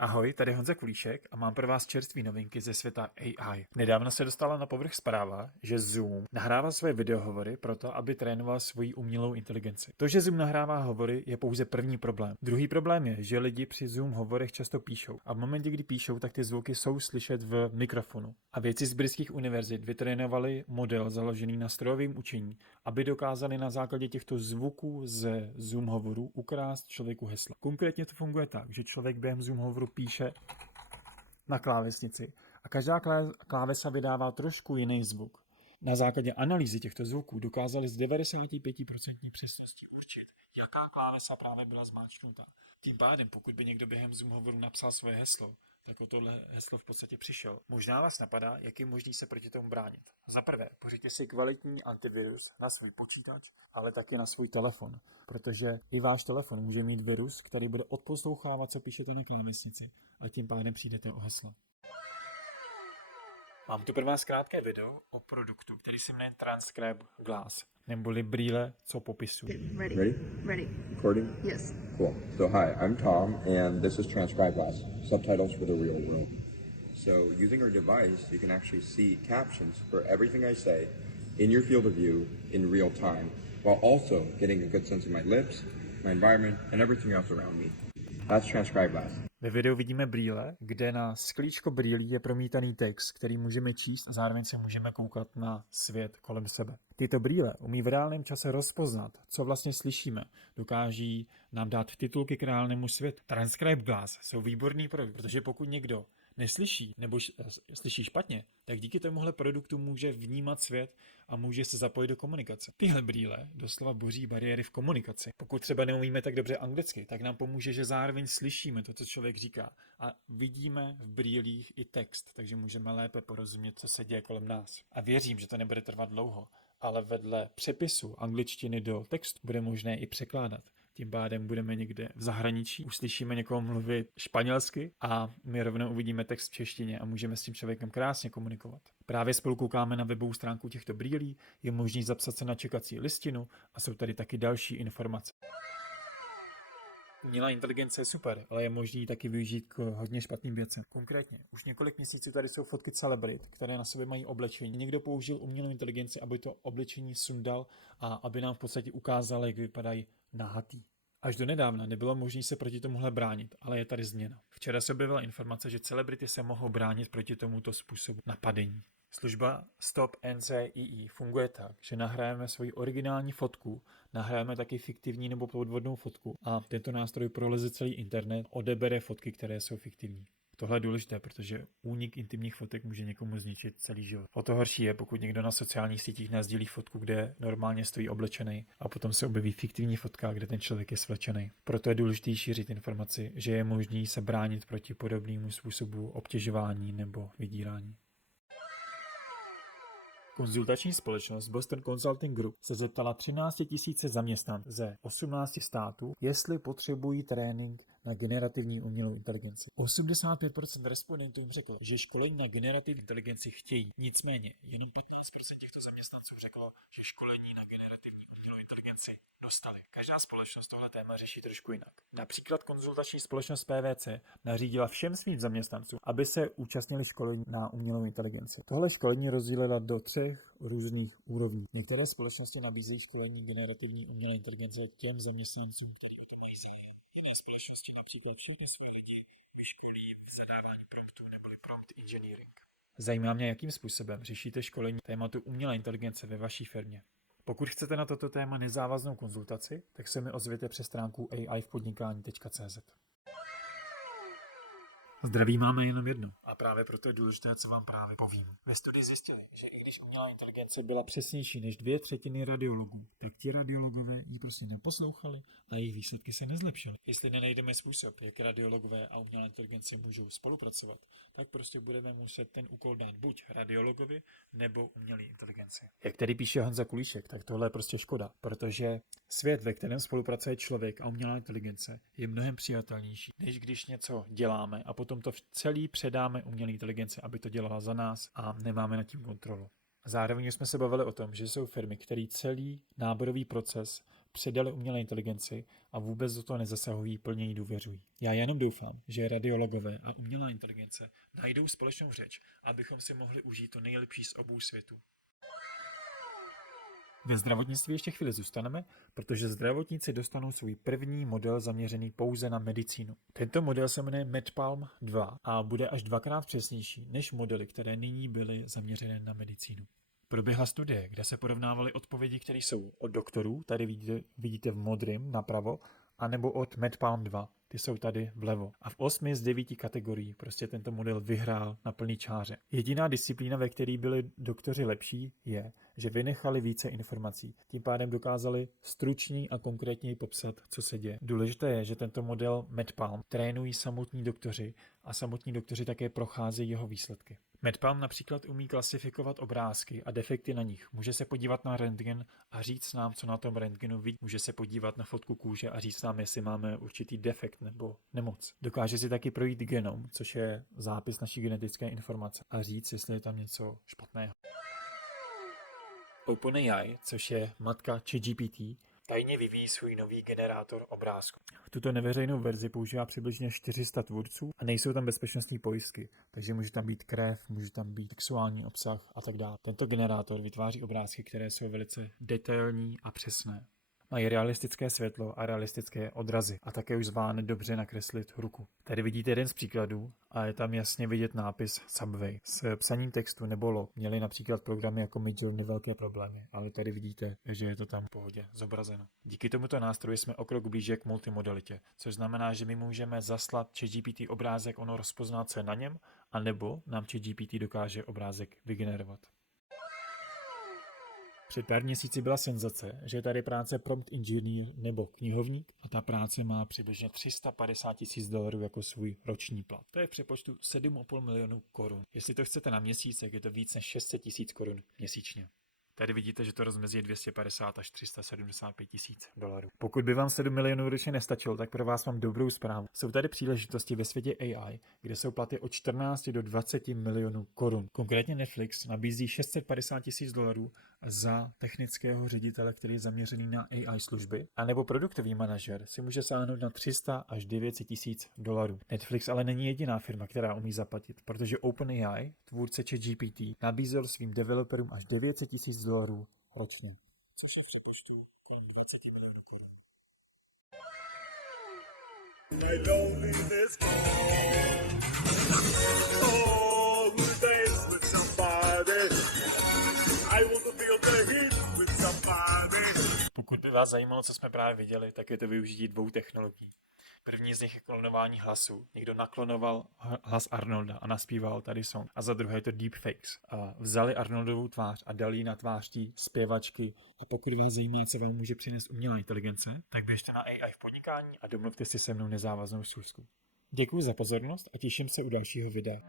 Ahoj, tady Honza Kulíšek a mám pro vás čerstvé novinky ze světa AI. Nedávno se dostala na povrch zpráva, že Zoom nahrává své videohovory proto, aby trénoval svoji umělou inteligenci. To, že Zoom nahrává hovory, je pouze první problém. Druhý problém je, že lidi při Zoom hovorech často píšou a v momentě, kdy píšou, tak ty zvuky jsou slyšet v mikrofonu. A vědci z britských univerzit vytrénovali model založený na strojovém učení, aby dokázali na základě těchto zvuků ze Zoom hovorů ukrást člověku hesla. Konkrétně to funguje tak, že člověk během Zoom hovoru píše na klávesnici a každá klávesa vydává trošku jiný zvuk. Na základě analýzy těchto zvuků dokázali z 95% přesností určit, jaká klávesa právě byla zmáčknutá. Tím pádem, pokud by někdo během Zoom hovoru napsal svoje heslo, tak o tohle heslo v podstatě přišel. Možná vás napadá, jak je možný se proti tomu bránit. Za prvé, pořiďte si kvalitní antivirus na svůj počítač, ale taky na svůj telefon, protože i váš telefon může mít virus, který bude odposlouchávat, co píšete na klávesnici, a tím pádem přijdete o hesla. Mám tu pro vás krátké video o produktu, který se jmenuje Transcribe Glass, neboli brýle, co popisují. Ready? Recording? Yes. Cool. So hi, I'm Tom, and this is Transcribe Glass, subtitles for the real world. So using our device, you can actually see captions for everything I say in your field of view in real time, while also getting a good sense of my lips, my environment, and everything else around me. That's Transcribe Glass. Ve videu vidíme brýle, kde na sklíčko brýlí je promítaný text, který můžeme číst a zároveň se můžeme koukat na svět kolem sebe. Tyto brýle umí v reálném čase rozpoznat, co vlastně slyšíme. Dokáží nám dát titulky k reálnému světu. Transcribe Glass jsou výborný produkt, protože pokud někdo neslyší nebo slyší špatně, tak díky tomuhle produktu může vnímat svět a může se zapojit do komunikace. Tyhle brýle doslova boří bariéry v komunikaci. Pokud třeba neumíme tak dobře anglicky, tak nám pomůže, že zároveň slyšíme to, co člověk říká a vidíme v brýlích i text, takže můžeme lépe porozumět, co se děje kolem nás. A věřím, že to nebude trvat dlouho, ale vedle přepisu angličtiny do textu bude možné i překládat. Tím pádem budeme někde v zahraničí, uslyšíme někoho mluvit španělsky a my rovnou uvidíme text v češtině a můžeme s tím člověkem krásně komunikovat. Právě spolu koukáme na webovou stránku těchto brýlí, je možné zapsat se na čekací listinu a jsou tady taky další informace. Umělá inteligence je super, ale je možný taky využít k hodně špatným věcem. Konkrétně, už několik měsíců tady jsou fotky celebrit, které na sobě mají oblečení. Někdo použil umělou inteligenci, aby to oblečení sundal a aby nám v podstatě ukázal, jak vypadají nahatý. Až do nedávna nebylo možné se proti tomuhle bránit, ale je tady změna. Včera se objevila informace, že celebrity se mohou bránit proti tomuto způsobu napadení. Služba Stop NCII funguje tak, že nahráme svoji originální fotku, nahráme taky fiktivní nebo podvodnou fotku a tento nástroj proleze celý internet, odebere fotky, které jsou fiktivní. Tohle je důležité, protože únik intimních fotek může někomu zničit celý život. O to horší je, pokud někdo na sociálních sítích nasdílí fotku, kde normálně stojí oblečený a potom se objeví fiktivní fotka, kde ten člověk je svlečený. Proto je důležité šířit informaci, že je možné se bránit proti podobnému způsobu obtěžování nebo vydírání. Konzultační společnost Boston Consulting Group se zeptala 13 000 zaměstnanců ze 18 států, jestli potřebují trénink na generativní umělou inteligenci. 85% respondentů jim řeklo, že školení na generativní inteligenci chtějí. Nicméně jenom 15% těchto zaměstnanců řeklo, že školení na generativní umělou inteligenci dostali. Každá společnost tohle téma řeší trošku jinak. Například konzultační společnost PwC nařídila všem svým zaměstnancům, aby se účastnili školení na umělou inteligenci. Tohle školení rozdělila do 3 různých úrovní. Některé společnosti nabízejí školení generativní umělé inteligence těm zaměstnancům, kteří o to mají zájem. Jiné společnosti například všechny své lidi vyškolí v zadávání promptů neboli prompt engineering. Zajímá mě, jakým způsobem řešíte školení tématu umělé inteligence ve vaší firmě. Pokud chcete na toto téma nezávaznou konzultaci, tak se mi ozvěte přes stránku aivpodnikání.cz. Zdraví máme jenom jedno a právě proto je důležité, co vám právě povím. Ve studii zjistili, že i když umělá inteligence byla přesnější než 2/3 radiologů, tak ti radiologové ji prostě neposlouchali a jejich výsledky se nezlepšily. Jestli nenajdeme způsob, jak radiologové a umělá inteligence můžou spolupracovat, tak prostě budeme muset ten úkol dát buď radiologovi nebo umělé inteligenci. Jak tady píše Honza Kulíšek, tak tohle je prostě škoda, protože svět, ve kterém spolupracuje člověk a umělá inteligence, je mnohem přijatelnější, než když něco děláme a potom to celý předáme umělé inteligenci, aby to dělala za nás a nemáme nad tím kontrolu. Zároveň jsme se bavili o tom, že jsou firmy, které celý náborový proces předali umělé inteligenci a vůbec do toho nezasahují, plně jí důvěřují. Já jenom doufám, že radiologové a umělá inteligence najdou společnou řeč, abychom si mohli užít to nejlepší z obou světů. Ve zdravotnictví ještě chvíli zůstaneme, protože zdravotníci dostanou svůj první model zaměřený pouze na medicínu. Tento model se jmenuje MedPalm 2 a bude až dvakrát přesnější než modely, které nyní byly zaměřené na medicínu. Proběhla studie, kde se porovnávaly odpovědi, které jsou od doktorů, tady vidíte v modrém napravo, anebo od MedPalm 2, ty jsou tady vlevo. A v 8 z 9 kategorií prostě tento model vyhrál na plný čáře. Jediná disciplína, ve které byli doktoři lepší, je, že vynechali více informací. Tím pádem dokázali stručněji a konkrétněji popsat, co se děje. Důležité je, že tento model MedPalm trénují samotní doktoři a samotní doktoři také procházejí jeho výsledky. MedPalm například umí klasifikovat obrázky a defekty na nich. Může se podívat na rentgen a říct nám, co na tom rentgenu vidí. Může se podívat na fotku kůže a říct nám, jestli máme určitý defekt nebo nemoc. Dokáže si taky projít genom, což je zápis naší genetické informace, a říct, jestli je tam něco špatného. OpenAI, což je matka ChatGPT, tajně vyvíjí svůj nový generátor obrázku. Tuto neveřejnou verzi používá přibližně 400 tvůrců a nejsou tam bezpečnostní pojistky, takže může tam být krev, může tam být sexuální obsah a tak dále. Tento generátor vytváří obrázky, které jsou velice detailní a přesné. Mají realistické světlo a realistické odrazy a také už zvládne dobře nakreslit ruku. Tady vidíte jeden z příkladů a je tam jasně vidět nápis Subway. S psaním textu nebo log měli například programy jako Midjourney velké problémy, ale tady vidíte, že je to tam v pohodě zobrazeno. Díky tomuto nástroji jsme o krok blíže k multimodalitě, což znamená, že my můžeme zaslat ChatGPT obrázek, ono rozpozná, co je na něm, anebo nám ChatGPT dokáže obrázek vygenerovat. Před pár měsíci byla senzace, že je tady práce prompt engineer nebo knihovník a ta práce má přibližně $350,000 jako svůj roční plat. To je v přepočtu 7,5 milionu korun. Jestli to chcete na měsíc, tak je to víc než 600,000 korun měsíčně. Tady vidíte, že to rozmezí je 250 až $375,000. Pokud by vám 7 milionů ročně nestačilo, tak pro vás mám dobrou zprávu. Jsou tady příležitosti ve světě AI, kde jsou platy od 14 do 20 milionů korun. Konkrétně Netflix nabízí $650,000 za technického ředitele, který je zaměřený na AI služby, anebo produktový manažer si může sáhnout na 300 až 900,000 dolarů. Netflix ale není jediná firma, která umí zaplatit, protože OpenAI, tvůrce ChatGPT, nabízel svým developerům až 900,000 dolarů ročně, což je v přepočtu kolem 20 milionů korun. Pokud by vás zajímalo, co jsme právě viděli, tak je to využití 2 technologií. První z nich je klonování hlasu. Někdo naklonoval hlas Arnolda a naspíval tady song. A za druhé je to deepfakes. A vzali Arnoldovu tvář a dali ji na tvář tí zpěvačky. A pokud vás zajímá, co vám může přinést umělá inteligence, tak běžte na AI v podnikání a domluvte si se mnou nezávaznou schůzku. Děkuji za pozornost a těším se u dalšího videa.